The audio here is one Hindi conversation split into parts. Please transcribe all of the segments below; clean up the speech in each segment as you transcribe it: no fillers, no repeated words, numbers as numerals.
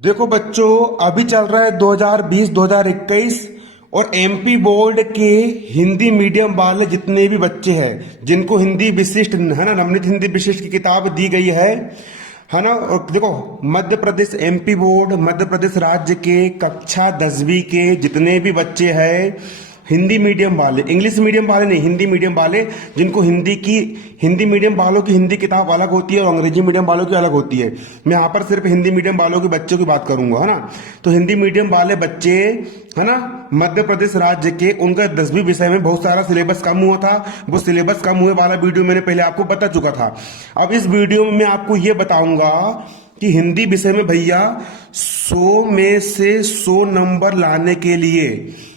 देखो बच्चों, अभी चल रहा है 2020-2021 और एमपी बोर्ड के हिंदी मीडियम वाले जितने भी बच्चे हैं जिनको हिंदी विशिष्ट है ना, नवनीत हिंदी विशिष्ट की किताब दी गई है ना। और देखो, मध्य प्रदेश एमपी बोर्ड मध्य प्रदेश राज्य के कक्षा 10वीं के जितने भी बच्चे हैं हिंदी मीडियम वाले, इंग्लिश मीडियम वाले नहीं, हिंदी मीडियम वाले, जिनको हिंदी मीडियम वालों की हिंदी किताब अलग होती है और अंग्रेजी मीडियम वालों की अलग होती है। मैं यहाँ पर सिर्फ हिंदी मीडियम वालों के बच्चों की बात करूंगा, है ना। तो हिंदी मीडियम वाले बच्चे, है ना, मध्य प्रदेश राज्य के, उनका 10वीं विषय में बहुत सारा सिलेबस कम हुआ था। वो सिलेबस कम हुए वाला वीडियो मैंने पहले आपको बता चुका था। अब इस वीडियो में मैं आपको ये बताऊंगा कि हिंदी विषय में भैया 100 में से 100 नंबर लाने के लिए,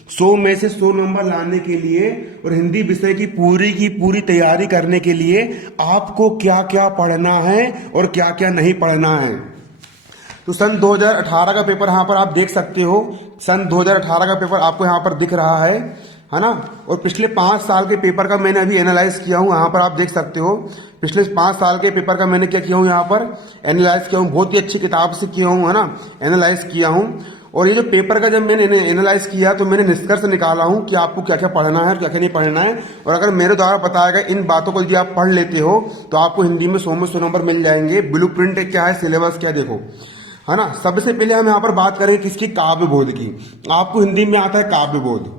100 में से 100 नंबर लाने के लिए और हिंदी विषय की पूरी तैयारी करने के लिए आपको क्या क्या पढ़ना है और क्या क्या नहीं पढ़ना है। तो सन 2018 का पेपर यहाँ पर आप देख सकते हो। सन 2018 का पेपर आपको यहाँ पर दिख रहा है ना। और पिछले 5 साल के पेपर का मैंने अभी एनालाइज किया हूँ, यहाँ पर आप देख सकते हो। पिछले 5 साल के पेपर का मैंने क्या किया हूँ, यहाँ पर एनालाइज किया हूँ। बहुत ही अच्छी किताब से किया हूँ, है ना, एनालाइज किया हूँ। और ये जो पेपर का जब मैंने एनालाइज किया तो मैंने निष्कर्ष निकाला हूं कि आपको क्या क्या पढ़ना है और क्या क्या नहीं पढ़ना है। और अगर मेरे द्वारा बताया गया इन बातों को यदि आप पढ़ लेते हो तो आपको हिंदी में 100 में 100 नंबर मिल जाएंगे। ब्लूप्रिंट क्या है, सिलेबस क्या, देखो, है ना। सबसे पहले हम यहाँ पर बात करें किसकी, काव्य बोध की। आपको हिंदी में आता है काव्य बोध।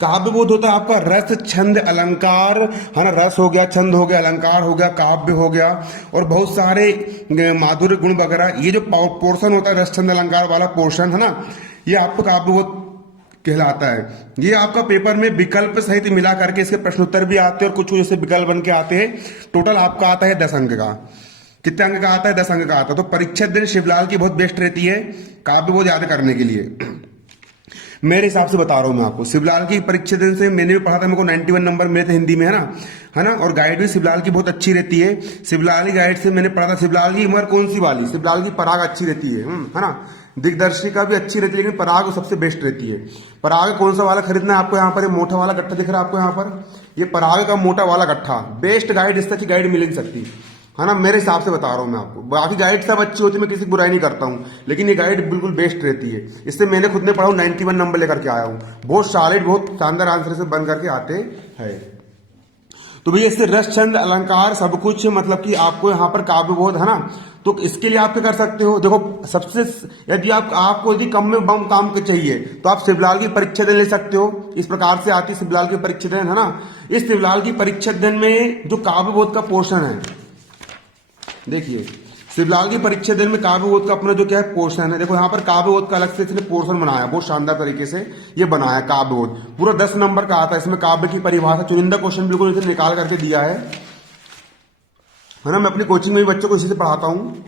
काव्य बोध होता है आपका रस छंद अलंकार, है ना। रस हो गया, छंद हो गया, अलंकार हो गया, काव्य हो गया और बहुत सारे माधुर्य गुण वगैरह। ये जो पोर्शन होता है रस छंद अलंकार वाला पोर्शन, है ना, ये आपको काव्य बोध कहलाता है। ये आपका पेपर में विकल्प सहित मिला करके इसके प्रश्नोत्तर भी आते हैं और कुछ जैसे विकल्प बन के आते हैं। टोटल आपका आता है 10 अंक का। कितने अंक का आता है? 10 अंक का आता है। तो परीक्षा दिन शिवलाल की बहुत बेस्ट रहती है काव्य बोध याद करने के लिए। मेरे हिसाब से बता रहा हूं मैं आपको। शिवलाल की परीक्षा दिन से मैंने भी पढ़ा था, मेरे को 91 नंबर मिले थे हिंदी में, है ना। और गाइड भी शिवलाल की बहुत अच्छी रहती है। शिवलाल की गाइड से मैंने पढ़ा था। शिवलाल की उम्र कौन सी वाली? शिवलाल की पराग अच्छी रहती है ना। दिग्दर्शिका भी अच्छी रहती है लेकिन पराग सबसे बेस्ट रहती है। पराग कौन सा वाला खरीदना है आपको? यहाँ पर मोटा वाला गट्ठा दिख रहा है आपको यहाँ पर, ये पराग का मोटा वाला गट्ठा। बेस्ट गाइड, इससे अच्छी गाइड मिल नहीं सकती, है ना। मेरे हिसाब से बता रहा हूं मैं आपको। बाकी गाइड सब अच्छी होती है, मैं किसी की बुराई नहीं करता हूं, लेकिन ये गाइड बिल्कुल बेस्ट रहती है। इससे मैंने खुद ने पढ़ा हूं, 91 नंबर लेकर के आया हूं। बहुत सॉलिड, बहुत शानदार आंसर से बन करके आते हैं। तो भैया इससे रस छंद अलंकार सब कुछ, मतलब कि आपको यहाँ पर काव्य बोध, है ना। तो इसके लिए आप क्या कर सकते हो, देखो, सबसे यदि आपको यदि कम में बम काम के चाहिए तो आप शिवलाल की परीक्षा दिन ले सकते हो। इस प्रकार से आती है शिवलाल की परीक्षा दिन, है ना। इस शिवलाल की परीक्षा दिन में जो काव्य बोध का पोर्शन है, देखिए, शिवलाल की परीक्षा दिन में काव्य बोध का अपना जो क्या है पोर्शन है, देखो यहाँ पर काव्य बोध का अलग से इसने पोर्शन बनाया, बहुत शानदार तरीके से ये बनाया काव्य बोध। पूरा 10 नंबर का आता है। इसमें काव्य की परिभाषा, चुनिंदा क्वेश्चन बिल्कुल इसे निकाल करके दिया है ना। मैं अपनी कोचिंग में भी बच्चों को इसी से पढ़ाता हूँ,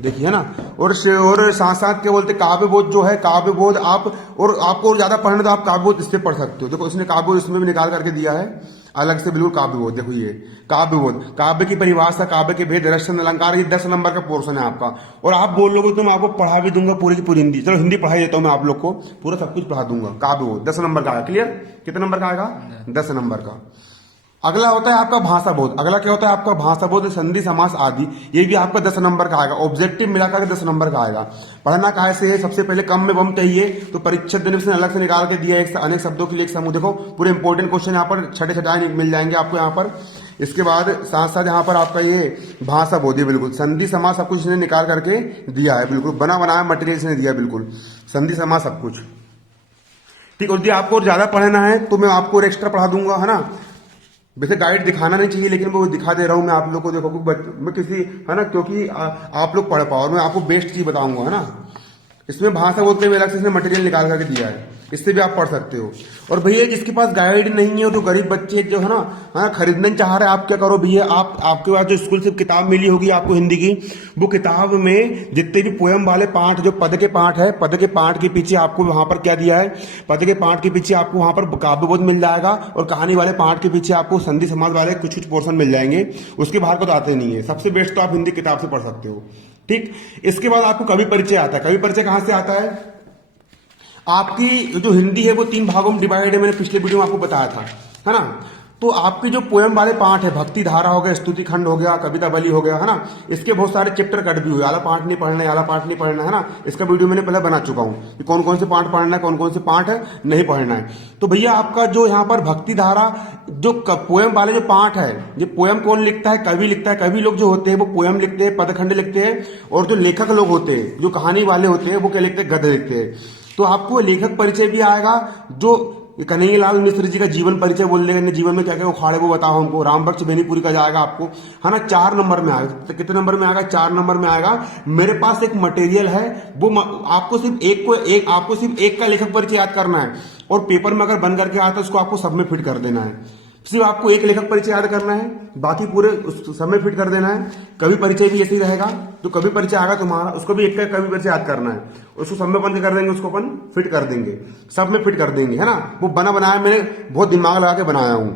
देखिए ना। और साथ साथ क्या बोलते, काव्य बोध जो है, काव्य बोध आप, और आपको और ज्यादा पढ़ना तो आप काव्य बोध इससे पढ़ सकते हो। देखो इसने काव्य बोध इसमें भी निकाल करके दिया है अलग से, बिल्कुल काव्य बोध। देखो ये काव्य बोध, काव्य की परिभाषा, काव्य के भेद, रस छंद अलंकार, ये 10 नंबर का पोर्शन है आपका। और आप बोल लोगे तो मैं आपको पढ़ा भी दूंगा पूरी की पूरी हिंदी। चलो हिंदी पढ़ा देता हूं मैं आप लोग को, पूरा सब कुछ पढ़ा दूंगा। काव्य बोध 10 नंबर का आएगा। क्लियर? कितने नंबर का आएगा? 10 नंबर का। अगला होता है आपका भाषा बोध। अगला क्या होता है आपका? भाषा बोध, संधि समास आदि, ये भी आपका 10 नंबर का आएगा। ऑब्जेक्टिव मिलाकर 10 नंबर का आएगा। पढ़ना कहाँ से है? सबसे पहले कम में बम चाहिए तो परीक्षा दिन से अलग से निकाल के दिया है, अनेक शब्दों के लिए एक समूह। देखो पूरे इंपॉर्टेंट क्वेश्चन यहाँ पर छठे छठाए मिल जाएंगे आपको यहाँ पर। इसके बाद साथ साथ यहाँ पर आपका ये भाषा बोध, बिल्कुल संधि समास सब कुछ इसने निकाल करके दिया है, बिल्कुल बना बनाया मटेरियल इसने दिया, बिल्कुल संधि समास सब कुछ। ठीक है, यदि आपको और ज्यादा पढ़ना है तो मैं आपको और एक्स्ट्रा पढ़ा दूंगा, है ना। वैसे गाइड दिखाना नहीं चाहिए लेकिन वो दिखा दे रहा हूं मैं आप लोग को। देखो मैं किसी, है ना, क्योंकि आप लोग पढ़ पाओ और मैं आपको बेस्ट चीज बताऊंगा, है ना। इसमें भाषा बोलते हुए अलग से इसने मटेरियल निकाल करके दिया है, इससे भी आप पढ़ सकते हो। और भैया जिसके पास गाइड नहीं है, तो गरीब बच्चे जो है ना, खरीदने चाह रहे हैं, आप क्या करो भैया, आपके पास जो स्कूल से किताब मिली होगी आपको हिंदी की, वो किताब में जितने भी पोयम वाले पाठ, जो पद के पाठ है, पद के पाठ के पीछे आपको वहां पर क्या दिया है, पद के पाठ के पीछे आपको वहां पर काव्य बोध मिल जाएगा। और कहानी वाले पाठ के पीछे आपको संधि समाज वाले कुछ कुछ पोर्शन मिल जाएंगे। उसके बाहर को तो आते नहीं है। सबसे बेस्ट तो आप हिंदी किताब से पढ़ सकते हो। ठीक, इसके बाद आपको कवि परिचय आता है। कवि परिचय कहां से आता है? आपकी जो हिंदी है वो 3 भागों में डिवाइड है, मैंने पिछले वीडियो में आपको बताया था, है ना। तो आपके जो पोयम वाले पार्ट है, भक्ति धारा हो गया, स्तुति खंड हो गया, कविता बली हो गया, है ना, इसके बहुत सारे चैप्टर कट भी हुए। आला पार्ट नहीं पढ़ना है, आला पार्ट नहीं पढ़ना है ना, इसका वीडियो मैंने पहले बना चुका हूं कि कौन कौन से पार्ट पढ़ना है, कौन कौन से पार्ट है नहीं पढ़ना है। तो भैया आपका जो यहाँ पर भक्ति धारा जो पोयम वाले जो पार्ट है, ये पोयम कौन लिखता है? कवि लिखता है। कवि लोग जो होते हैं वो पोयम लिखते हैं, पदखंड लिखते हैं, और जो लेखक लोग होते हैं, जो कहानी वाले होते हैं, वो क्या लिखते हैं? गद्य लिखते हैं। तो आपको लेखक परिचय भी आएगा, जो कन्हैयालाल मिश्र जी का जीवन परिचय बोल देंगे, जीवन में क्या क्या उखाड़े वो बताओ हमको। रामबख्श बेनीपुरी का जाएगा आपको, है ना, 4 नंबर में आएगा। तो कितने नंबर में आएगा? 4 नंबर में आएगा। मेरे पास एक मटेरियल है, वो आपको सिर्फ एक का लेखक परिचय याद करना है, और पेपर में अगर बन करके आता है उसको आपको सब में फिट कर देना है। सिर्फ आपको एक लेखक परिचय याद करना है, बाकी पूरे सब में फिट कर देना है। कवि परिचय भी ऐसे ही रहेगा, जो कवि परिचय आएगा तुम्हारा उसको भी एक का कवि परिचय याद करना है, उसको सब में बंद कर देंगे, उसको अपन फिट कर देंगे, सब में फिट कर देंगे, है ना। वो बनाया मैंने बहुत दिमाग लगा के बनाया हूं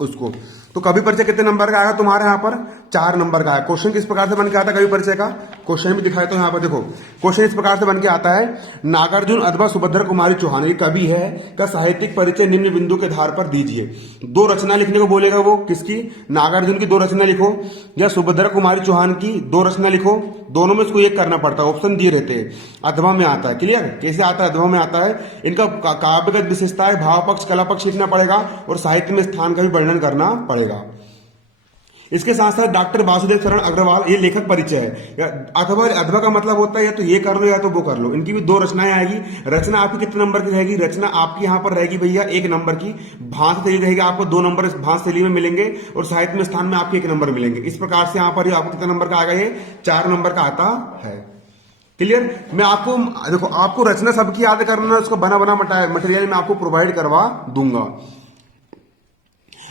उसको। तो कवि परिचय कितने नंबर का आएगा तुम्हारे यहाँ पर? 4 नंबर का है। क्वेश्चन किस प्रकार से बन के आता है कवि परिचय का? क्वेश्चन भी दिखाया तो यहाँ पर देखो, क्वेश्चन इस प्रकार से बन के आता है। नागार्जुन अथवा सुभद्रा कुमारी चौहान, ये कवि है, का साहित्यिक परिचय निम्न बिंदु के आधार पर दीजिए। 2 रचना लिखने को बोलेगा वो, किसकी? नागार्जुन की 2 रचना लिखो, या सुभद्रा कुमारी चौहान की 2 रचना लिखो। दोनों में इसको एक करना पड़ता है, ऑप्शन दिए रहते हैं। अथवा में आता है, क्लियर? कैसे आता है? अथवा में आता है। इनका काव्यगत विशेषताएं, भाव पक्ष, कला पक्ष लिखना पड़ेगा, और साहित्य में स्थान का भी वर्णन करना पड़ेगा। इसके साथ साथ डॉक्टर वासुदेव शरण अग्रवाल, ये लेखक परिचय है। अथवा का मतलब होता है या तो ये कर लो या तो वो कर लो। इनकी भी 2 रचनाएं आएगी। रचना आपकी कितने नंबर की रहेगी? रचना आपकी यहाँ पर रहेगी भैया 1 नंबर की। भांस शैली रहेगी, आपको 2 नंबर भांस शैली में मिलेंगे, और साहित्य में स्थान में आपके 1 नंबर मिलेंगे। इस प्रकार से यहाँ पर आपको कितने नंबर का आएगा? ये 4 नंबर का आता है। क्लियर? मैं आपको देखो, आपको रचना सबकी याद करना है, उसको बना मटेरियल मैं आपको प्रोवाइड करवा दूंगा।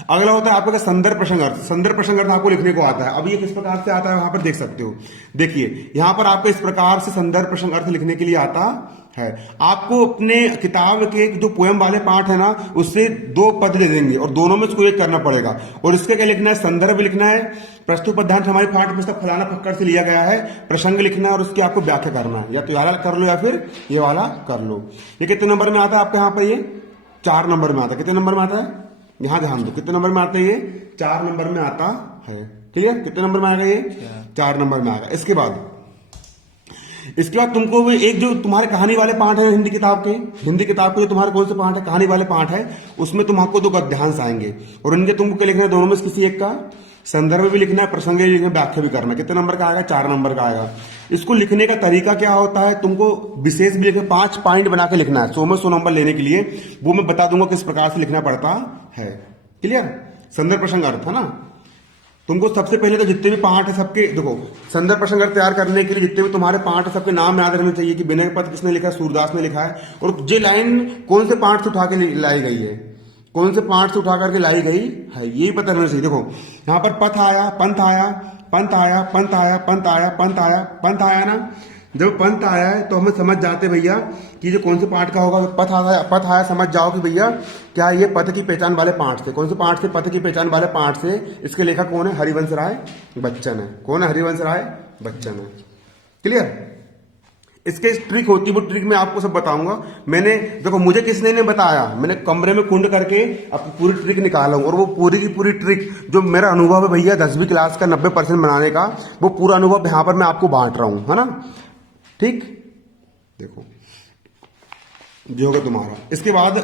अगला होता है आपका संदर्भ प्रसंग अर्थ। संदर्भ प्रसंग अर्थ आपको लिखने को आता है। अब ये किस प्रकार से आता है वहां पर देख सकते हो। देखिए यहां पर आपको इस प्रकार से संदर्भ प्रसंग अर्थ लिखने के लिए आता है। आपको अपने किताब के जो पोयम वाले पार्ट है ना, उससे 2 पद ले देंगे, और दोनों में इसको एक करना पड़ेगा। और इसके क्या लिखना है? संदर्भ लिखना है। प्रस्तुत पद्यांश हमारी पाठ्य पुस्तक फलाना फक्कड़ से लिया गया है। प्रसंग लिखना है, और उसकी आपको व्याख्या करना है। या तो ये वाला कर लो या फिर ये वाला कर लो। ये कितने नंबर में आता है आपके यहाँ पर? ये 4 नंबर में आता है। कितने नंबर में आता है? यहां ध्यान दो, कितने नंबर में आते हैं? ये 4 नंबर में आता है। क्लियर? कितने नंबर में आएगा? ये 4 नंबर में आएगा। इसके बाद तुमको भी एक जो तुम्हारे कहानी वाले पार्ट है हिंदी किताब के जो तुम्हारे कौन से पार्ट है, कहानी वाले पार्ट है, उसमें तुमको 2 गद्यांश आएंगे, और इनके तुमको क्या लिखना है? दोनों में से किसी एक का संदर्भ भी लिखना है, प्रसंग भी लिखना है, व्याख्या भी करना है। कितने नंबर का आएगा? 4 नंबर का आएगा। इसको लिखने का तरीका क्या होता है? तुमको विशेष भी लिखना, 5 पॉइंट बना के लिखना है 100 में 100 नंबर लेने के लिए। वो मैं बता दूंगा किस प्रकार से लिखना पड़ता है। क्लियर? संदर्भ प्रसंग अर्थ है ना। तुमको सबसे पहले तो जितने भी पार्ट है सबके, देखो संदर्भ प्रसंग अर्थ तैयार करने के लिए जितने भी तुम्हारे पार्ट है सबके नाम याद रहने चाहिए कि विनय पद किसने लिखा है, सूरदास ने लिखा है, और ये लाइन कौन से पार्ट से उठा के लाई गई है, कौन से पार्ट से उठा करके लाई गई है, यही पता रहना चाहिए। देखो यहाँ पर पथ आया, पंथ आया, पंथ आया, पंथ आया, पंथ आया, पंथ आया, पंथ आया ना। जब पंथ आया है तो हमें समझ जाते भैया कि जो कौन से पार्ट का होगा। पथ आया समझ जाओ कि भैया क्या ये पथ की पहचान वाले पार्ट से, कौन से पार्ट से? पथ की पहचान वाले पार्ट से। इसके लेखक कौन है? हरिवंश राय बच्चन है। कौन है? हरिवंश राय बच्चन है। क्लियर? इसके ट्रिक होती है, वो ट्रिक मैं आपको सब बताऊंगा। मैंने देखो, मुझे किसने ने बताया, मैंने कमरे में कुंड करके अब पूरी ट्रिक निकाला हूं, और वो पूरी की पूरी ट्रिक जो मेरा अनुभव है भैया 10वीं क्लास का 90% बनाने का, वो पूरा अनुभव यहां पर मैं आपको बांट रहा हूं, है ना। ठीक, देखो जो होगा तुम्हारा। इसके बाद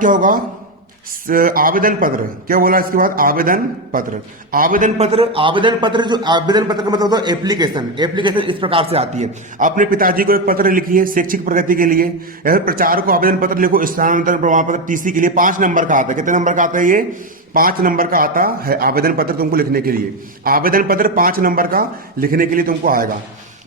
क्या होगा? आवेदन पत्र। क्या बोला इसके बाद? आवेदन पत्र। आवेदन पत्र जो आवेदन पत्र का मतलब होता है एप्लीकेशन। इस प्रकार से आती है। अपने पिताजी को एक पत्र लिखिए शैक्षिक प्रगति के लिए, या फिर प्रचार को आवेदन पत्र लिखो, स्थानांतरण प्रमाण पत्र टीसी के लिए। 5 नंबर का आता है। कितने नंबर का आता है? ये 5 नंबर का आता है आवेदन पत्र तुमको लिखने के लिए। आवेदन पत्र 5 नंबर का लिखने के लिए तुमको आएगा।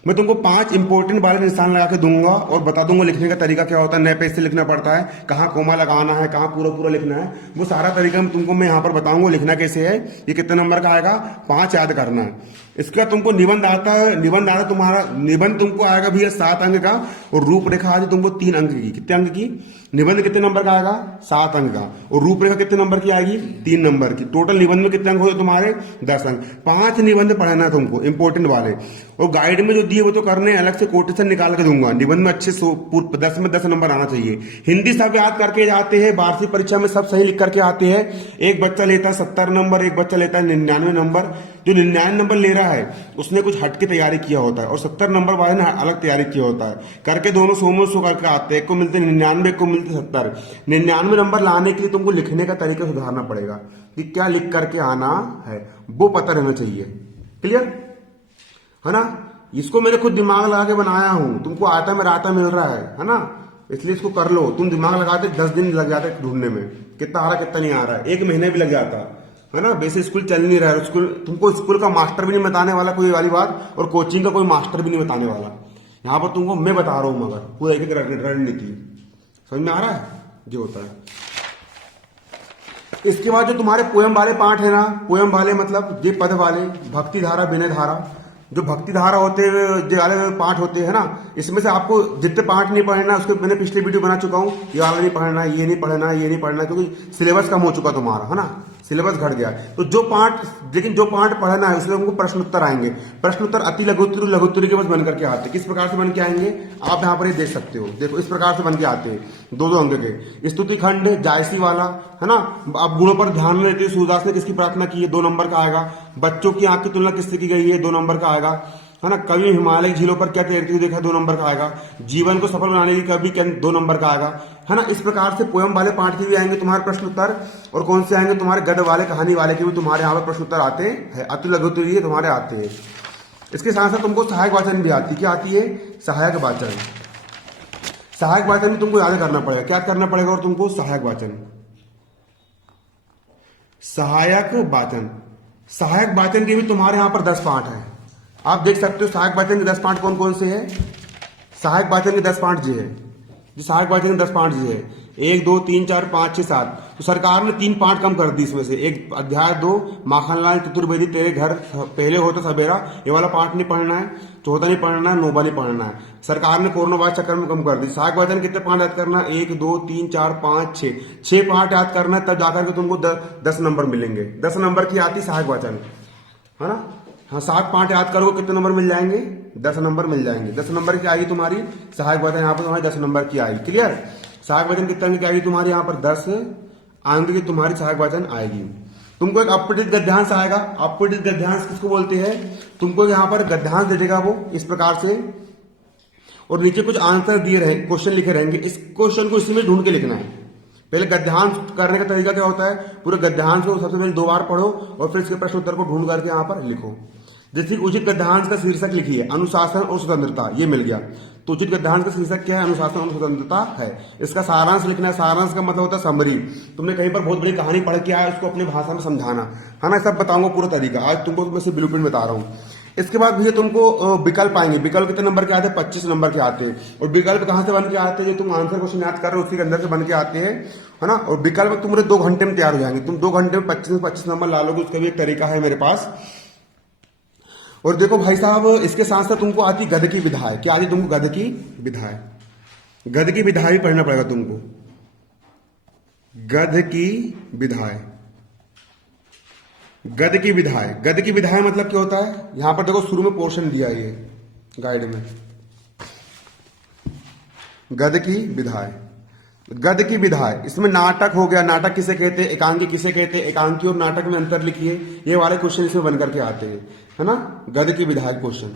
मैं तुमको 5 इंपोर्टेंट वाले निशान लगा के दूंगा और बता दूंगा लिखने का तरीका क्या होता है, नए पेज से लिखना पड़ता है, कहाँ कोमा लगाना है, कहाँ पूरा लिखना है, वो सारा तरीका तुमको मैं यहाँ पर बताऊंगा लिखना कैसे है। ये कितने नंबर का आएगा? 5 याद करना है। इसके बाद तुमको निबंध आता है। निबंध आता तुम्हारा, निबंध तुमको आएगा भैया 7 अंक का, और रूपरेखा आती तुमको 3 अंक की। कितने अंक की? निबंध कितने नंबर का आएगा? 7 अंक का। और रूपरेखा कितने नंबर की आएगी? 3 नंबर की। टोटल निबंध में कितने अंक हो तुम्हारे? 10 अंक। 5 निबंध पढ़ना है तुमको, इंपॉर्टेंट वाले। और गाइड में जो दिए वो तो करने, अलग से कोटेशन निकाल के दूंगा। निबंध में अच्छे 10 में 10 नंबर आना चाहिए। हिंदी सब याद करके जाते हैं, वार्षिक परीक्षा में सब सही लिख करके आते हैं। एक बच्चा लेता है 70 नंबर, एक बच्चा लेता है 99 नंबर। जो 99 नंबर ले रहा है उसने कुछ हट के तैयारी किया होता है, और 70 नंबर वाले ने अलग तैयारी किया होता है। करके दोनों 100 में 100 करके आते हैं। एक को मिलते 99, एक को मिलते 70। 99 नंबर लाने के लिए तुमको लिखने का तरीका सुधारना पड़ेगा कि क्या लिख करके आना है, वो पता रहना चाहिए। क्लियर है ना? इसको मैंने खुद दिमाग लगा के बनाया हूं। तुमको आता में राता मिल रहा है ना, इसलिए इसको कर लो। तुम दिमाग लगाते 10 दिन लग जाते ढूंढने में, कितना आ रहा कितना नहीं आ रहा है, 1 महीने भी लग जाता है ना। वैसे स्कूल चल नहीं रहा है, स्कूल तुमको स्कूल का मास्टर भी नहीं बताने वाला कोई वाली बात, और कोचिंग का कोई मास्टर भी नहीं बताने वाला। यहाँ पर तुमको मैं बता रहा हूं, मगर पूरा एक रणनीति समझ में आ रहा है जो होता है। इसके बाद जो तुम्हारे पोयम वाले पाठ है ना, पोयम वाले मतलब ये पद वाले, भक्ति धारा, विनय धारा, जो भक्ति धारा होते हैं, जो वाले पाठ होते हैं ना, इसमें से आपको जितने पाठ नहीं पढ़ना, उसके मैंने पिछले वीडियो बना चुका हूं। ये वाला नहीं पढ़ना, ये नहीं पढ़ना, ये नहीं पढ़ना, क्योंकि सिलेबस कम हो चुका तुम्हारा, है ना, सिलेबस घट गया। तो जो पाठ, लेकिन जो पाठ पढ़ना है उसमें हमको प्रश्न उत्तर आएंगे। प्रश्न उत्तर अति लघुत्तरी, लघुत्तरी के बस बन करके आते। किस प्रकार से बन के आएंगे आप यहाँ पर ये देख सकते हो। देखो इस प्रकार से बन के आते हैं, 2-2 अंक के। स्तुति खंड जायसी वाला, है ना। अब गुणों पर ध्यान में देते सूरदास ने किसकी प्रार्थना की है, 2 नंबर का आएगा। बच्चों की आंख की तुलना किससे की गई है, 2 नंबर का आएगा, है ना। कवि हिमालय झीलों पर क्या तैरती हुई देखा, 2 नंबर का आएगा। जीवन को सफल बनाने की कवि क्या, 2 नंबर का आएगा, है ना। इस प्रकार से पोयम वाले पाठ के भी आएंगे तुम्हारे प्रश्न उत्तर, और कौन से आएंगे तुम्हारे गद्य वाले, कहानी वाले के भी तुम्हारे यहाँ पर प्रश्न उत्तर आते हैं। अति लघुत्तरीय तुम्हारे आते हैं। इसके साथ साथ तुमको सहायक वाचन भी आती है। क्या आती है? सहायक वाचन। सहायक वाचन भी तुमको याद करना पड़ेगा। क्या करना पड़ेगा? और तुमको सहायक वाचन, सहायक वाचन, सहायक वाचन के भी तुम्हारे यहाँ पर 10 पाठ है। आप देख सकते हो सहायक वाचन के 10 पाठ कौन कौन से हैं। सहायक वाचन के 10 पाठ जी है, जी सहायक वाचन के 10 पाठ जी है। 1, 2, 3, 4, 5, 6, 7। तो सरकार ने 3 पाठ कम कर दी इसमें से। एक अध्याय 2 माखनलाल चतुर्वेदी तेरे घर पहले होता सवेरा, ये वाला पाठ नहीं पढ़ना है। चौथा नहीं पढ़ना है, 9वां नहीं पढ़ना है। सरकार ने कोरोना वाच चक्कर में कम कर दी। सहायक वाचन कितने पाठ याद करना है? 1, 2, 3, 4, 5, 6, 6 पाठ याद करना है, तब जाकर के तुमको 10 नंबर मिलेंगे। 10 नंबर की आती सहायक वाचन, है ना। हाँ 7 पाठ याद करोगे कितने नंबर मिल जाएंगे? 10 नंबर मिल जाएंगे। 10 नंबर की आएगी तुम्हारी सहायक वाचन, यहाँ पर तुम्हारी 10 नंबर की आएगी। क्लियर? सहायक वाचन कितने अंक की आएगी तुम्हारी यहाँ पर? 10 अंक की तुम्हारी सहायक वाचन आएगी। तुमको एक अपठित गद्यांश आएगा। अपठित गद्यांश किसको बोलते हैं? तुमको यहाँ पर गद्यांश दे देगा वो इस प्रकार से, और नीचे कुछ आंसर दिए रहे, क्वेश्चन लिखे रहेंगे। इस क्वेश्चन को इसी में ढूंढ के लिखना है। पहले गद्यांश करने का तरीका क्या होता है, पूरे गद्यांश को सबसे पहले 2 बार पढ़ो, और फिर इसके प्रश्न उत्तर को ढूंढ करके यहाँ पर लिखो। जैसे उचित गद्यांश का शीर्षक लिखिए अनुशासन और स्वतंत्रता, ये मिल गया। तो उचित गद्यांश का शीर्षक क्या है? अनुशासन और स्वतंत्रता है। इसका सारांश लिखना है। सारांश का मतलब होता है समरी। तुमने कहीं पर बहुत बड़ी कहानी पढ़ के आया, उसको अपनी भाषा में समझाना, है ना। सब बताऊंगा पूरा तरीका। आज तुमको मैं सिर्फ ब्लूप्रिंट बता रहा हूँ। इसके बाद भैया तुमको विकल्प आएंगे। विकल्प कितने नंबर के आते हैं? 25 नंबर के आते हैं। और विकल्प कहां से बन के आते हैं? जो तुम आंसर क्वेश्चन याद कर रहे हो उसी के अंदर से बन के आते हैं, है ना। और विकल्प तुम्हारे 2 घंटे में तैयार हो जाएंगे। तुम 2 घंटे में 25 नंबर ला लोगे, उसका भी एक तरीका है मेरे पास। और देखो भाई साहब, इसके साथ साथ तुमको आती गद्य की विधाएं। क्या आती तुमको? गद्य की विधाएं। गद्य की विधाएं भी पढ़ना पड़ेगा तुमको। गद्य की विधाएं, गद्य की विधाएं। गद्य की विधाएं मतलब क्या होता है? यहां पर देखो शुरू में पोर्शन दिया है ये गाइड में, गद्य की विधाएं। गद्य की विधाएं, इसमें नाटक हो गया। नाटक किसे कहते हैं? एकांकी किसे कहते हैं? एकांकी और नाटक में अंतर लिखिए। ये वाले क्वेश्चन इसमें बन करके आते हैं, है ना। गद्य की विधाएं क्वेश्चन।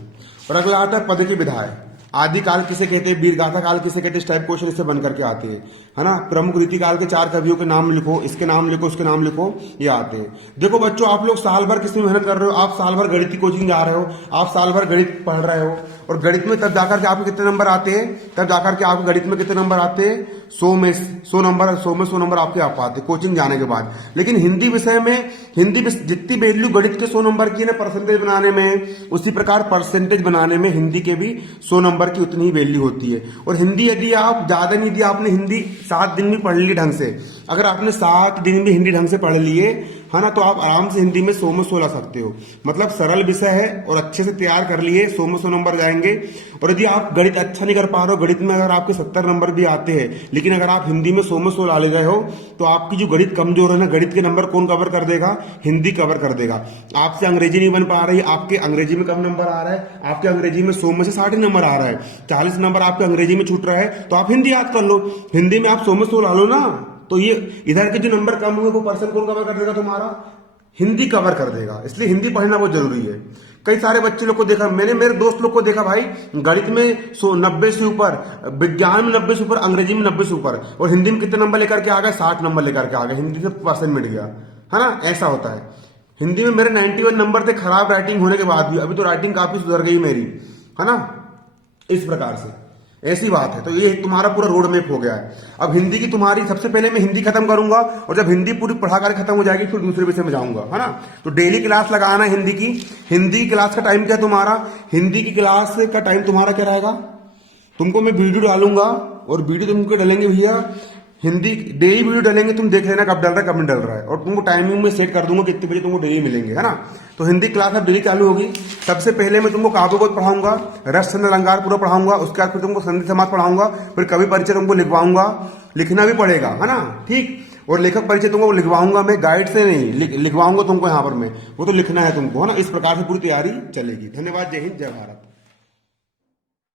और अगला आता है पद की विधाएं। आदि काल किसे कहते हैं? वीरगाथा काल किसे कहते हैं? इस टाइप क्वेश्चन इससे बन करके आते हैं, है ना। प्रमुख रीति काल के 4 कवियों के नाम लिखो, इसके नाम लिखो, उसके नाम लिखो, ये आते हैं। देखो बच्चों, आप लोग साल भर किसमें मेहनत कर रहे हो? आप साल भर गणित की कोचिंग जा रहे हो, आप साल भर गणित पढ़ रहे हो, और गणित में तब जाकर के आपको कितने नंबर आते हैं? तब जाकर के आपको गणित में कितने नंबर आते हैं? 100 में 100 नंबर, 100 में 100 नंबर आपके आ पाते कोचिंग जाने के बाद। लेकिन हिंदी विषय में, हिंदी जितनी वैल्यू गणित के 100 नंबर की है ना परसेंटेज बनाने में, उसी प्रकार परसेंटेज बनाने में हिंदी के भी 100 नंबर की उतनी ही वैल्यू होती है। और हिंदी यदि आप ज्यादा नहीं दिया, आपने हिंदी 7 दिन में पढ़ ली ढंग से, अगर आपने 7 दिन भी हिंदी ढंग से पढ़ लिए, है ना, तो आप आराम से हिंदी में 100 में 100 ला सकते हो। मतलब सरल विषय है और अच्छे से तैयार कर लिए 100 में 100 नंबर जाएंगे। और यदि आप गणित अच्छा नहीं कर पा रहे हो, गणित में अगर आपके 70 नंबर भी आते हैं, लेकिन अगर आप हिंदी में 100 में 100 ला ले गए हो, तो आपकी जो गणित कमजोर है ना, गणित के नंबर कौन कवर कर देगा? हिंदी कवर कर देगा। आपसे अंग्रेजी नहीं बन पा रही, आपके अंग्रेजी में कम नंबर आ रहा है, आपके अंग्रेजी में 100 में से 60 नंबर आ रहा है, 40 नंबर आपके अंग्रेजी में छूट रहा है, तो आप हिंदी याद कर लो। हिंदी में आप 100 में 100 ला लो ना, तो ये इधर के जो नंबर कम हुए वो पर्सन कौन कवर कर देगा? तुम्हारा हिंदी कवर कर देगा। इसलिए हिंदी पढ़ना बहुत जरूरी है। कई सारे बच्चे लोग को देखा मैंने, मेरे दोस्त लोग को देखा भाई, गणित में 90 से ऊपर, विज्ञान में 90 से ऊपर, अंग्रेजी में 90 से ऊपर, और हिंदी में कितने नंबर लेकर के आ गए? 60 नंबर लेकर के आ गए। हिंदी से पर्सन मिट गया, है ना, ऐसा होता है। हिंदी में मेरे 91 नंबर थे, खराब राइटिंग होने के बाद भी। अभी तो राइटिंग काफी सुधर गई मेरी, है ना, इस प्रकार से ऐसी बात है। तो ये तुम्हारा पूरा रोड मैप हो गया है। अब हिंदी की तुम्हारी, सबसे पहले मैं हिंदी खत्म करूंगा, और जब हिंदी पूरी पढ़ा कर खत्म हो जाएगी फिर दूसरे विषय में जाऊंगा, है ना। तो डेली क्लास लगाना हिंदी की। हिंदी की क्लास का टाइम क्या है तुम्हारा? हिंदी की क्लास का टाइम तुम्हारा क्या रहेगा? तुमको मैं वीडियो डालूंगा, और वीडियो तुमको डालेंगे भैया, हिंदी डेली वीडियो डालेंगे, तुम देख लेना कब डल रहा है कब नहीं डल रहा है, और तुमको टाइमिंग में सेट कर दूंगा कितने बजे तुमको डेली मिलेंगे, है ना। तो हिंदी क्लास अब डेली चालू होगी। सबसे पहले मैं तुमको काव्य बोध पढ़ाऊंगा, रस छंद अलंकार पूरा पढ़ाऊंगा, उसके बाद फिर तुमको संधि समास पढ़ाऊंगा, फिर कवि परिचय तुमको लिखवाऊंगा, लिखना भी पड़ेगा, है ना, ठीक। और लेखक परिचय तुमको लिखवाऊंगा मैं, गाइड से नहीं, लिखवाऊंगा तुमको यहाँ पर मैं, वो तो लिखना है तुमको, है ना। इस प्रकार से पूरी तैयारी चलेगी। धन्यवाद, जय हिंद, जय भारत।